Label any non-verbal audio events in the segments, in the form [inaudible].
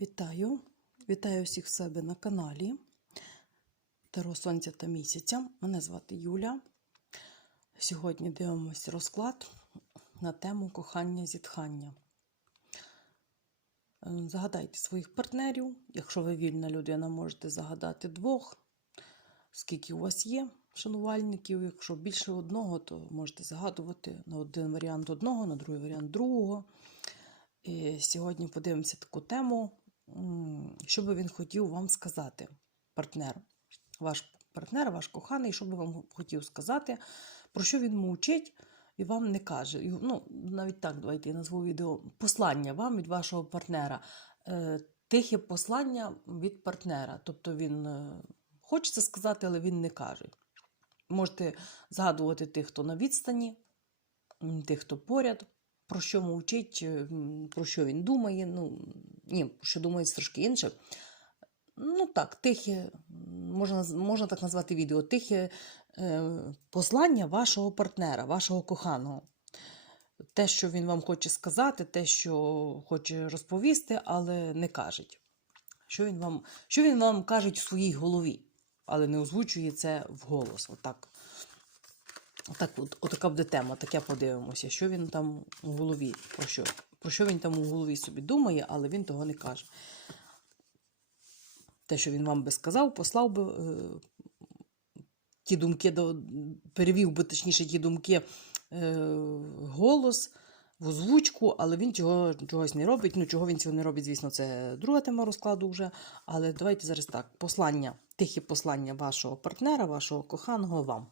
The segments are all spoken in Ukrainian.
Вітаю! Вітаю всіх в себе на каналі Таро Сонця та місяця. Мене звати Юля. Сьогодні дивимося розклад на тему кохання зітхання. Е, Загадайте своїх партнерів. Якщо ви вільна людина, можете загадати двох. Скільки у вас є шанувальників. Якщо більше одного, то можете загадувати на один варіант одного, на другий варіант другого. І сьогодні подивимося таку тему, що би він хотів вам сказати, партнер. Ваш партнер, ваш коханий, що би вам хотів сказати, про що він мовчить і вам не каже. Ну, навіть так, давайте я назву відео послання вам від вашого партнера. Е, Тихе послання від партнера. Тобто він е, хоче це сказати, але він не каже. Можете згадувати тих, хто на відстані, тих, хто поряд про що мовчить, е, про що він думає. Ну, ні, про що думає трошки інше. Ну так, тихе, можна, можна так назвати відео, тихе е, послання вашого партнера, вашого коханого. Те, що він вам хоче сказати, те, що хоче розповісти, але не каже. Що він вам, що він вам каже в своїй голові, але не озвучує це вголос. Отак. Отак, от, отака буде тема, таке подивимося, що він там у голові, про що, про що він там у голові собі думає, але він того не каже. Те, що він вам би сказав, послав би е, ті думки, до, перевів би точніше ті думки е, голос в озвучку, але він цього чогось не робить. Ну, чого він цього не робить, звісно, це друга тема розкладу вже. Але давайте зараз так: послання, тихе послання вашого партнера, вашого коханого вам.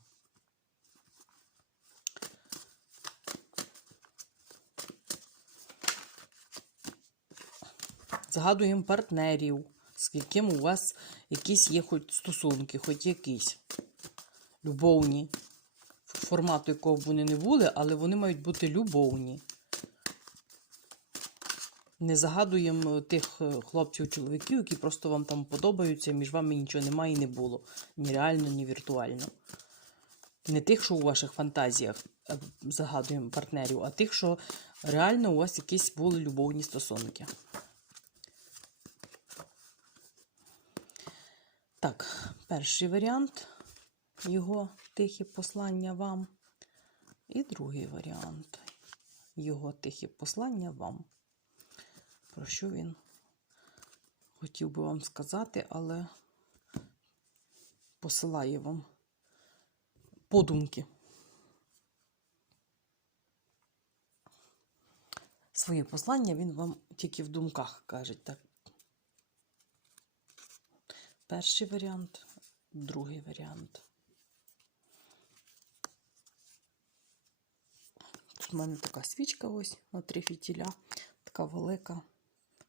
Згадуємо партнерів, з яким у вас якісь є хоч стосунки, хоч якісь любовні, формату якого б вони не були, але вони мають бути любовні. Не загадуємо тих е, хлопців, чоловіків, які просто вам там подобаються, між вами нічого немає і не було. Ні реально, ні віртуально. Не тих, що у ваших фантазіях е, загадуємо партнерів, а тих, що реально у вас якісь були любовні стосунки. Так, перший варіант його тихе послання вам. І другий варіант його тихе послання вам. Про що він хотів би вам сказати, але посилає вам подумки. Своє послання він вам тільки в думках каже. Так, Перший варіант, другий варіант. Тут в мене така свічка ось на три фітіля, така велика.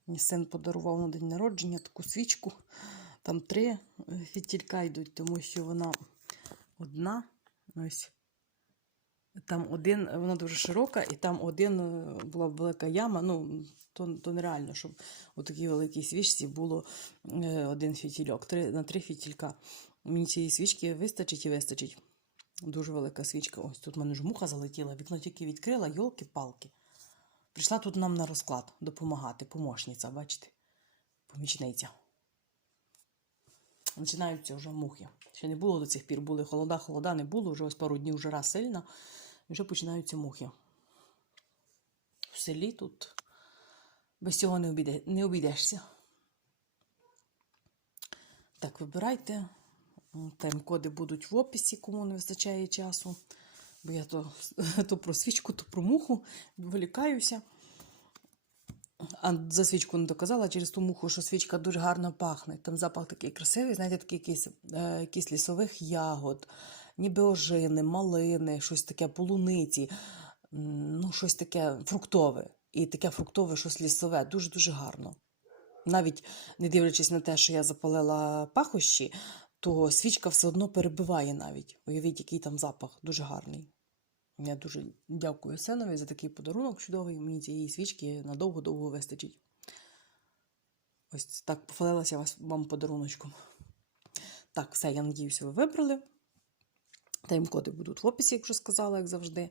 Мені син подарував на день народження таку свічку. Там три фітілька йдуть, тому що вона одна. Ось. Там один, вона дуже широка, і там один е, була велика яма. Ну, то, то нереально, щоб у такій великій свічці було е, один фітільок. Три, на три фітілька. Мені цієї свічки вистачить і вистачить. Дуже велика свічка. Ось тут в мене ж муха залетіла, вікно тільки відкрила, йолки-палки. Прийшла тут нам на розклад допомагати, помощниця, бачите? Помічниця. Починаються вже мухи. Ще не було до цих пір, були холода, холода не було, вже ось пару днів жара сильна, і вже починаються мухи. В селі тут без цього не, обійде, не обійдешся. Так, вибирайте. Тайм-коди будуть в описі, кому не вистачає часу. Бо я то, [laughs] то про свічку, то про муху вилікаюся. А за свічку не доказала через ту муху, що свічка дуже гарно пахне. Там запах такий красивий, знаєте, такий якийсь, е, якийсь лісових ягод, ніби ожини, малини, щось таке полуниці, ну, щось таке фруктове. І таке фруктове, щось лісове, дуже-дуже гарно. Навіть не дивлячись на те, що я запалила пахощі, то свічка все одно перебиває навіть. Уявіть, який там запах, дуже гарний. Я дуже дякую Сенові за такий подарунок чудовий. Мені цієї свічки надовго-довго вистачить. Ось так пофалилася вам подаруночком. Так, все, я надіюся, ви вибрали. Тайм-коди будуть в описі, як вже сказала, як завжди.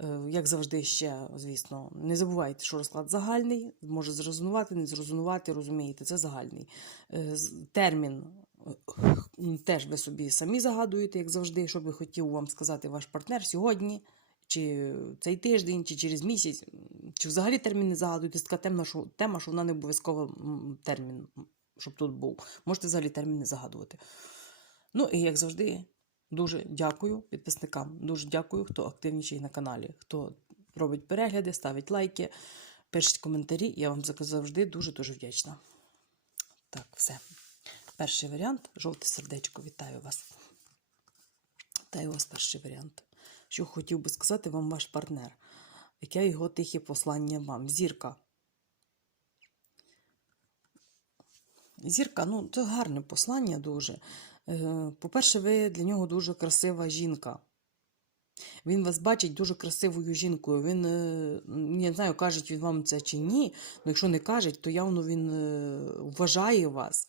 Е, Як завжди, ще, звісно, не забувайте, що розклад загальний, може зрозумувати, не зрозумувати, розумієте, це загальний. Е, Термін е, теж ви собі самі загадуєте, як завжди, що би хотів вам сказати ваш партнер сьогодні, чи цей тиждень, чи через місяць, чи взагалі термін не загадуєте. Така темна, що, тема, що вона не обов'язково термін, щоб тут був. Можете взагалі термін не загадувати. Ну і як завжди, дуже дякую підписникам. Дуже дякую, хто активніший на каналі, хто робить перегляди, ставить лайки, пишіть коментарі. Я вам за- завжди дуже-дуже вдячна. Так, все. Перший варіант жовте сердечко. Вітаю вас. Вітаю вас, перший варіант. Що хотів би сказати вам ваш партнер? Яке його тихе послання вам? Зірка. Зірка, ну, це гарне послання дуже. Е, По-перше, ви для нього дуже красива жінка. Він вас бачить дуже красивою жінкою. Він, е, я не знаю, кажуть він вам це чи ні, але якщо не кажуть, то явно він е, вважає вас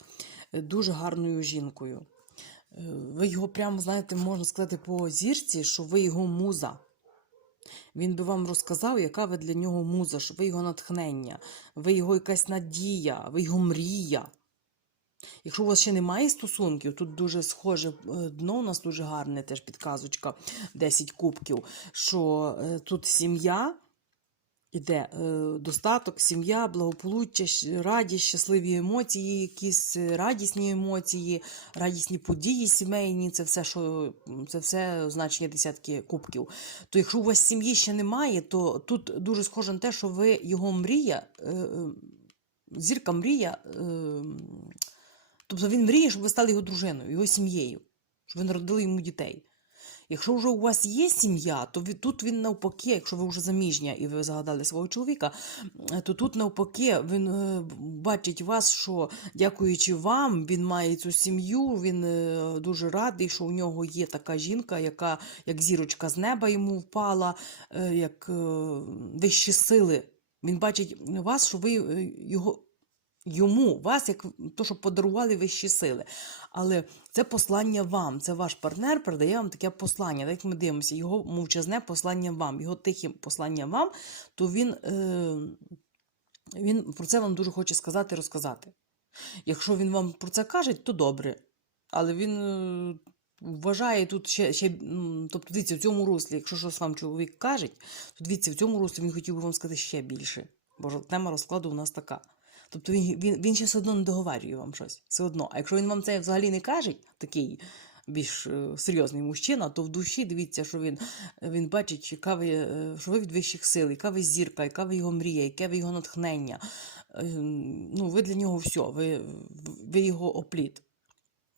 дуже гарною жінкою. Ви його прямо, знаєте, можна сказати по зірці, що ви його муза. Він би вам розказав, яка ви для нього муза, що ви його натхнення, ви його якась надія, ви його мрія. Якщо у вас ще немає стосунків, тут дуже схоже е, дно у нас дуже гарне, теж підказочка 10 кубків, що е, тут сім'я іде е, достаток, сім'я, благополуччя, радість, щасливі емоції, якісь радісні емоції, радісні події сімейні, це все, що це все значення десятки кубків. То якщо у вас сім'ї ще немає, то тут дуже схоже на те, що ви його мрія, зірка мрія. Тобто він мріє, щоб ви стали його дружиною, його сім'єю, щоб ви народили йому дітей. Якщо вже у вас є сім'я, то тут він навпаки, якщо ви вже заміжня і ви загадали свого чоловіка, то тут навпаки він е, бачить вас, що дякуючи вам, він має цю сім'ю, він е, дуже радий, що у нього є така жінка, яка як зірочка з неба йому впала, е, як вищі сили. Він бачить вас, що ви його йому, вас, як то, що подарували вищі сили. Але це послання вам, це ваш партнер передає вам таке послання. Так як ми дивимося, його мовчазне послання вам, його тихе послання вам, то він, е, він про це вам дуже хоче сказати, розказати. Якщо він вам про це каже, то добре. Але він е, вважає тут ще, ще тобто дивіться, в цьому руслі, якщо щось вам чоловік каже, то дивіться, в цьому руслі він хотів би вам сказати ще більше. Бо тема розкладу у нас така. Тобто він, він, він ще все одно не договарює вам щось. Все одно. А якщо він вам це взагалі не каже, такий більш е, серйозний мужчина, то в душі дивіться, що він, він бачить, яка ви, е, що ви від вищих сил, яка ви зірка, яка ви його мрія, яке ви його натхнення. Е, Ну, ви для нього все, ви, ви його опліт.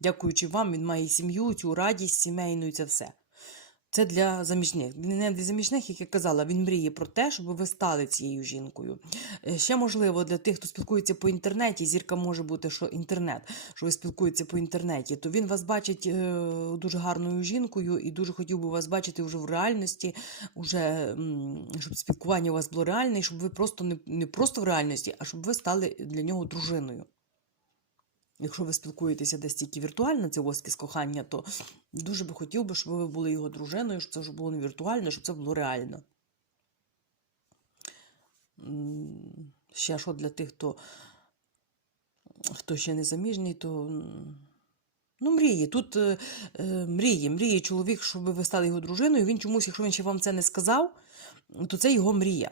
Дякуючи вам, він має сім'ю, цю радість сімейну і це все. Це для заміжних. Не для заміжних, як я казала, він мріє про те, щоб ви стали цією жінкою. Е, Ще можливо для тих, хто спілкується по інтернеті, зірка може бути, що інтернет, що ви спілкуєтеся по інтернеті, то він вас бачить е, дуже гарною жінкою і дуже хотів би вас бачити вже в реальності, уже, м, щоб спілкування у вас було реальне, і щоб ви просто не, не просто в реальності, а щоб ви стали для нього дружиною. Якщо ви спілкуєтеся десь тільки віртуально, це воскіс кохання, то дуже би хотів би, щоб ви були його дружиною, щоб це вже було не віртуально, щоб це було реально. Ще що для тих, хто, хто ще не заміжній, то ну, мріє. Тут е, е, мріє, мріє чоловік, щоб ви стали його дружиною. Він чомусь, якщо він ще вам це не сказав, то це його мрія.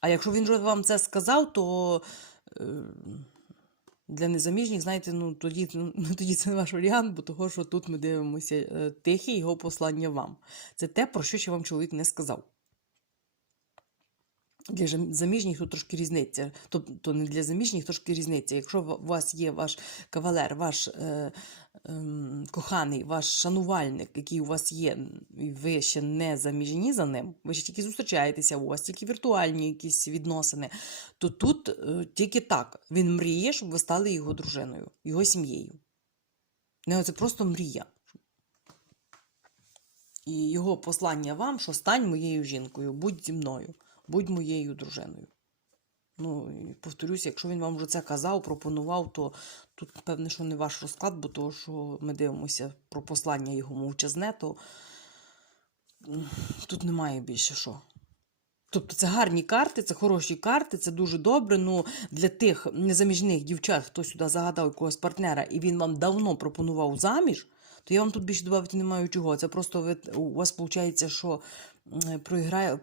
А якщо він вже вам це сказав, то. Е, для незаміжніх, знаєте, ну тоді, [laughs] ну, тоді це не ваш варіант, бо того, що тут ми дивимося тихі тихе його послання вам. Це те, про що ще вам чоловік не сказав. Для заміжніх тут трошки різниця. Тобто не для заміжніх трошки різниця. Якщо у вас є ваш кавалер, ваш е, коханий, ваш шанувальник, який у вас є, і ви ще не заміжні за ним, ви ще тільки зустрічаєтеся, у вас тільки віртуальні якісь відносини, то тут е, тільки так. Він мріє, щоб ви стали його дружиною, його сім'єю. Це просто мрія. І його послання вам, що стань моєю жінкою, будь зі мною, будь моєю дружиною. Ну, і повторюся, якщо він вам вже це казав, пропонував, то тут, певне, що не ваш розклад, бо того, що ми дивимося про послання його мовчазне, то тут немає більше що. Тобто це гарні карти, це хороші карти, це дуже добре. Ну для тих незаміжних дівчат, хто сюди загадав якогось партнера, і він вам давно пропонував заміж, то я вам тут більше додати не маю чого. Це просто ви, у вас виходить, що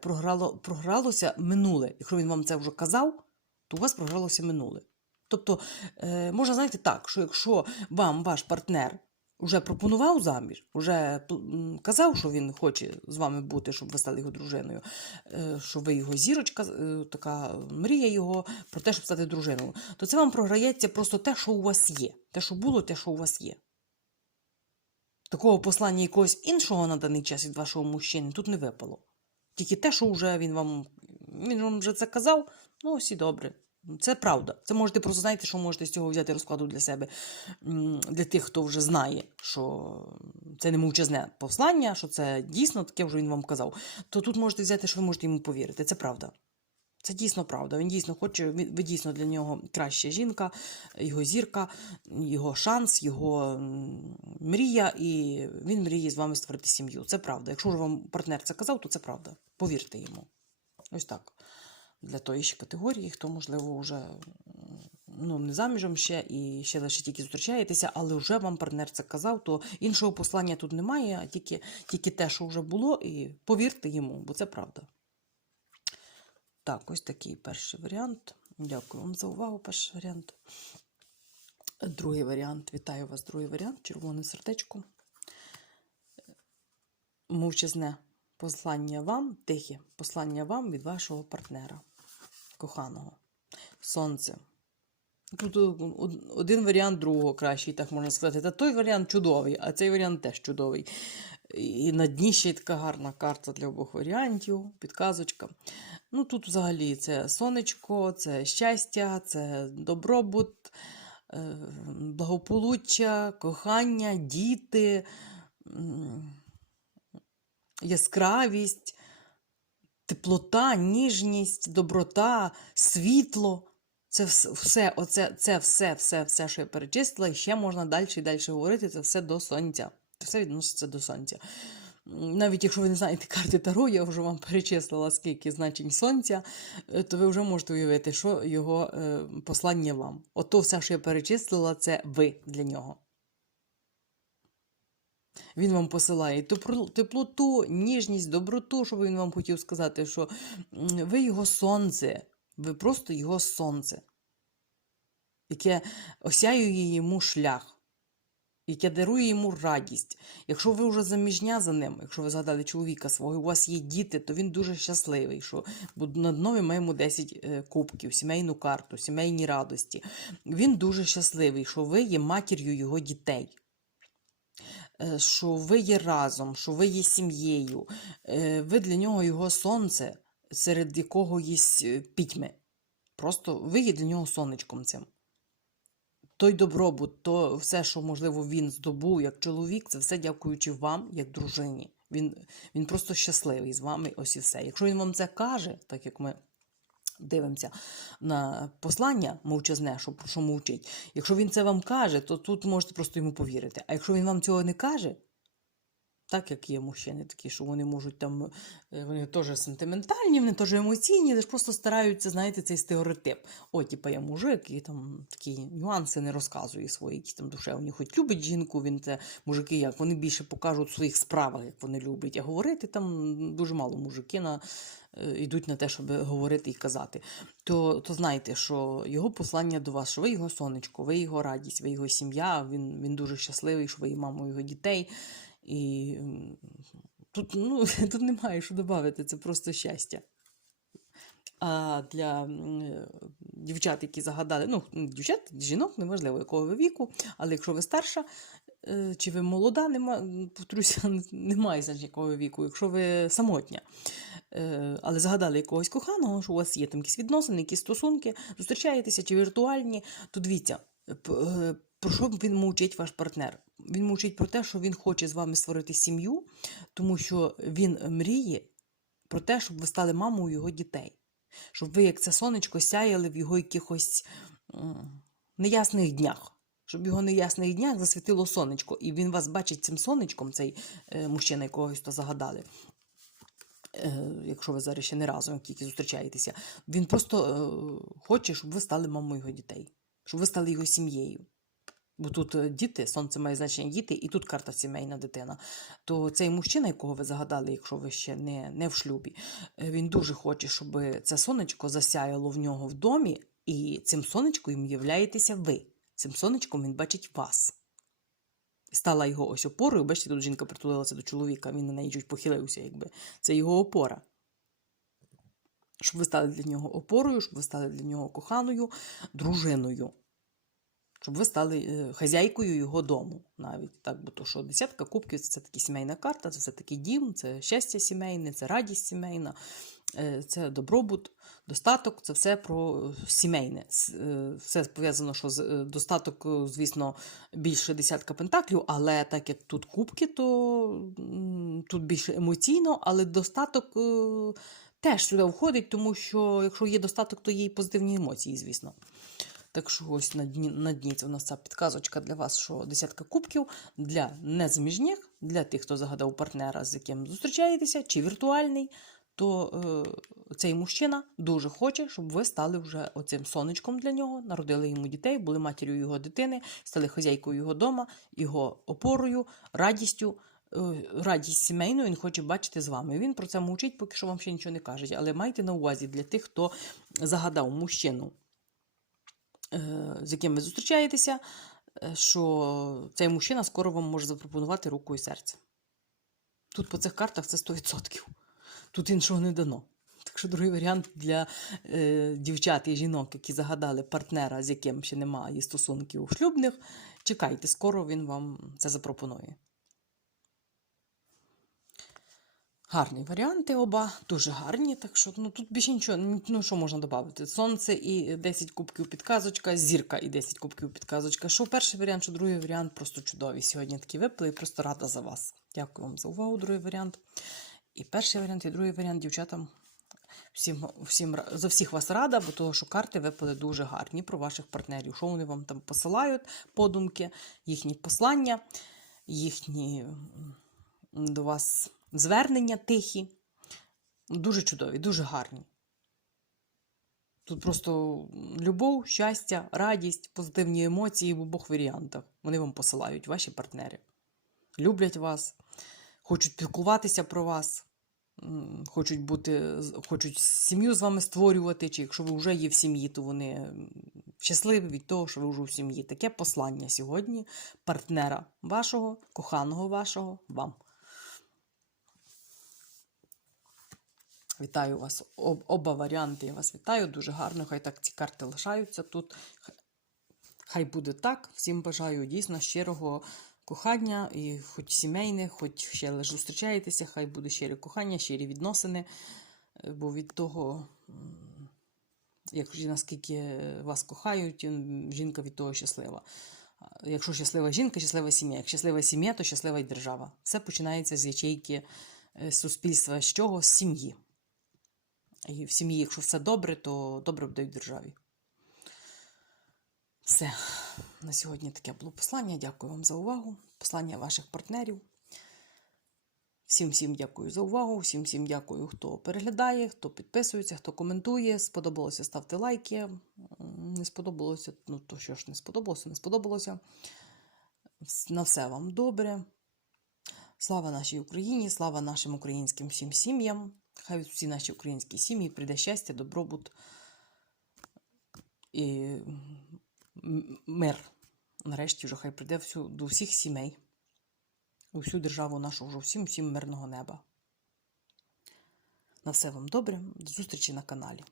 програло, програлося минуле. Якщо він вам це вже казав, то у вас програлося минуле. Тобто, е, можна знаєте так, що якщо вам ваш партнер вже пропонував заміж, вже казав, що він хоче з вами бути, щоб ви стали його дружиною, е, що ви його зірочка, е, така мрія його про те, щоб стати дружиною, то це вам програється просто те, що у вас є. Те, що було, те, що у вас є. Такого послання якогось іншого на даний час від вашого мужчини тут не випало. Тільки те, що вже він вам, він вам вже це казав, ну всі добре. Це правда. Це можете просто знаєте, що можете з цього взяти розкладу для себе, для тих, хто вже знає, що це не мовчазне послання, що це дійсно таке вже він вам казав. То тут можете взяти, що ви можете йому повірити. Це правда. Це дійсно правда. Він дійсно хоче, ви дійсно для нього краща жінка, його зірка, його шанс, його мрія, і він мріє з вами створити сім'ю. Це правда. Якщо ж вам партнер це казав, то це правда. Повірте йому. Ось так. Для тої ще категорії, хто, можливо, вже ну, не заміжем ще і ще лише тільки зустрічаєтеся, але вже вам партнер це казав, то іншого послання тут немає, а тільки, тільки те, що вже було, і повірте йому, бо це правда. Так, ось такий перший варіант. Дякую вам за увагу. Перший варіант. Другий варіант. Вітаю вас, другий варіант. Червоне сердечко. Мовчазне послання вам, тихе послання вам від вашого партнера, коханого. Сонце. Тут один варіант другого кращий, так можна сказати. Та той варіант чудовий, а цей варіант теж чудовий. І на дні ще така гарна карта для обох варіантів, підказочка. Ну тут взагалі це сонечко, це щастя, це добробут, е, благополуччя, кохання, діти, яскравість, теплота, ніжність, доброта, світло. Це все, оце, це все, все, все, що я перечислила, і ще можна далі і далі говорити. Це все до сонця. Це все відноситься до сонця. Навіть якщо ви не знаєте карти Таро, я вже вам перечислила, скільки значень сонця, е, то ви вже можете уявити, що його е, послання вам. Ото все, що я перечислила, це ви для нього. Він вам посилає теплоту, ніжність, доброту, що він вам хотів сказати, що ви його сонце, ви просто його сонце, яке осяює йому шлях, яке дарує йому радість. Якщо ви вже заміжня за ним, якщо ви згадали чоловіка свого, у вас є діти, то він дуже щасливий, що на днові маємо 10 е, кубків, сімейну карту, сімейні радості. Він дуже щасливий, що ви є матір'ю його дітей. Е, Що ви є разом, що ви є сім'єю, е, ви для нього його сонце, серед якого є пітьми. Просто ви є для нього сонечком цим. Той добробут, то все, що, можливо, він здобув як чоловік, це все дякуючи вам, як дружині. Він, він просто щасливий з вами, ось і все. Якщо він вам це каже, так як ми дивимося на послання мовчазне, що, що мовчить, якщо він це вам каже, то тут можете просто йому повірити. А якщо він вам цього не каже, так як є мужчини такі, що вони можуть там, е, вони теж сентиментальні, вони теж емоційні, але ж просто стараються, знаєте, цей стереотип. О, типа я мужик, і там такі нюанси не розказує свої, якісь там душевні. Хоч любить жінку, він це мужики як, вони більше покажуть в своїх справах, як вони люблять. А говорити там дуже мало мужики на, йдуть на те, щоб говорити і казати. То, то знайте, що його послання до вас, що ви його сонечко, ви його радість, ви його сім'я, він, він дуже щасливий, що ви є мамою його дітей. І тут, ну, [laughs] тут немає що додати, це просто щастя. А для е, дівчат, які загадали, ну, дівчат, жінок, неважливо, якого ви віку, але якщо ви старша, е, чи ви молода, нема, повторюся, [laughs] немає значення якого віку, якщо ви самотня. Е, Але загадали якогось коханого, що у вас є там якісь відносини, якісь стосунки, зустрічаєтеся чи віртуальні, то дивіться, е, про що він мовчить ваш партнер? Він мовчить про те, що він хоче з вами створити сім'ю, тому що він мріє про те, щоб ви стали мамою його дітей. Щоб ви, як це сонечко, сяяли в його якихось неясних днях. Щоб його неясних днях засвітило сонечко, і він вас бачить цим сонечком, цей е, мужчина, якогось то загадали. Е, якщо ви зараз ще не разом, тільки зустрічаєтеся, він просто е, хоче, щоб ви стали мамою його дітей, щоб ви стали його сім'єю. Бо тут е, діти, сонце має значення діти, і тут карта сімейна дитина. То цей мужчина, якого ви загадали, якщо ви ще не, не в шлюбі, він дуже хоче, щоб це сонечко засяяло в нього в домі, і цим сонечком являєтеся ви. Цим сонечком він бачить вас. Стала його ось опорою. Бачите, тут жінка притулилася до чоловіка, він на неї чуть похилився, якби. Це його опора. Щоб ви стали для нього опорою, щоб ви стали для нього коханою, дружиною. Щоб ви стали е, хазяйкою його дому навіть. Так, бо то, що десятка кубків це таки сімейна карта, це все-таки дім, це щастя сімейне, це радість сімейна, е, це добробут, достаток, це все про е, сімейне. Все пов'язано, що з- достаток, звісно, більше десятка пентаклів, але так як тут кубки, то тут більше емоційно, але достаток теж сюди входить, тому що якщо є достаток, то є і позитивні емоції, звісно. Так що ось на дні, на дні це у нас ця підказочка для вас, що десятка кубків для незаміжніх, для тих, хто загадав партнера, з яким зустрічаєтеся, чи віртуальний, то е, цей мужчина дуже хоче, щоб ви стали вже оцим сонечком для нього, народили йому дітей, були матір'ю його дитини, стали хазяйкою його дома, його опорою, радістю. е, Радість сімейну він хоче бачити з вами. Він про це мовчить, поки що вам ще нічого не каже. Але майте на увазі для тих, хто загадав мужчину з яким ви зустрічаєтеся, е, що цей мужчина скоро вам може запропонувати руку і серце. Тут по цих картах це 100%. Тут іншого не дано. Так що другий варіант для е, дівчат і жінок, які загадали партнера, з яким ще немає стосунків шлюбних, чекайте, скоро він вам це запропонує. Гарні варіанти оба, дуже гарні. Так що ну, тут більше нічого, ну що можна додати? Сонце і 10 кубків підказочка, зірка і 10 кубків підказочка. Що перший варіант, що другий варіант просто чудові. Сьогодні такі випали, і просто рада за вас. Дякую вам за увагу, другий варіант. І перший варіант, і другий варіант дівчатам. Всім, всім за всіх вас рада, бо того, що карти випали дуже гарні про ваших партнерів. Що вони вам там посилають, подумки, їхні послання, їхні до вас звернення тихі. Дуже чудові, дуже гарні. Тут просто любов, щастя, радість, позитивні емоції в обох варіантах. Вони вам посилають, ваші партнери. Люблять вас, хочуть піклуватися про вас, хочуть бути, хочуть сім'ю з вами створювати, чи якщо ви вже є в сім'ї, то вони щасливі від того, що ви вже в сім'ї. Таке послання сьогодні партнера вашого, коханого вашого вам. Вітаю вас. Об, оба варіанти я вас вітаю. Дуже гарно. Хай так ці карти лишаються тут. Хай буде так. Всім бажаю дійсно щирого кохання, і хоч сімейне, хоч ще зустрічаєтеся, хай буде щире кохання, щирі відносини. Е, Бо від того, як наскільки вас кохають, жінка від того щаслива. Якщо щаслива жінка, щаслива сім'я. Як щаслива сім'я, то щаслива й держава. Все починається з ячейки е, суспільства. З чого? З сім'ї. І в сім'ї, якщо все добре, то добре буде в державі. Все. На сьогодні таке було послання. Дякую вам за увагу. Послання ваших партнерів. Всім всім дякую за увагу. Всім всім дякую, хто переглядає, хто підписується, хто коментує. Сподобалося, ставте лайки. Не сподобалося, ну то що ж не сподобалося, не сподобалося. На все вам добре. Слава нашій Україні, слава нашим українським всім сім'ям. Хай всі наші українські сім'ї прийде щастя, добробут і мир. Нарешті вже хай прийде всю, до всіх сімей, у всю державу нашу, вже всім всім мирного неба. На все вам добре. До зустрічі на каналі.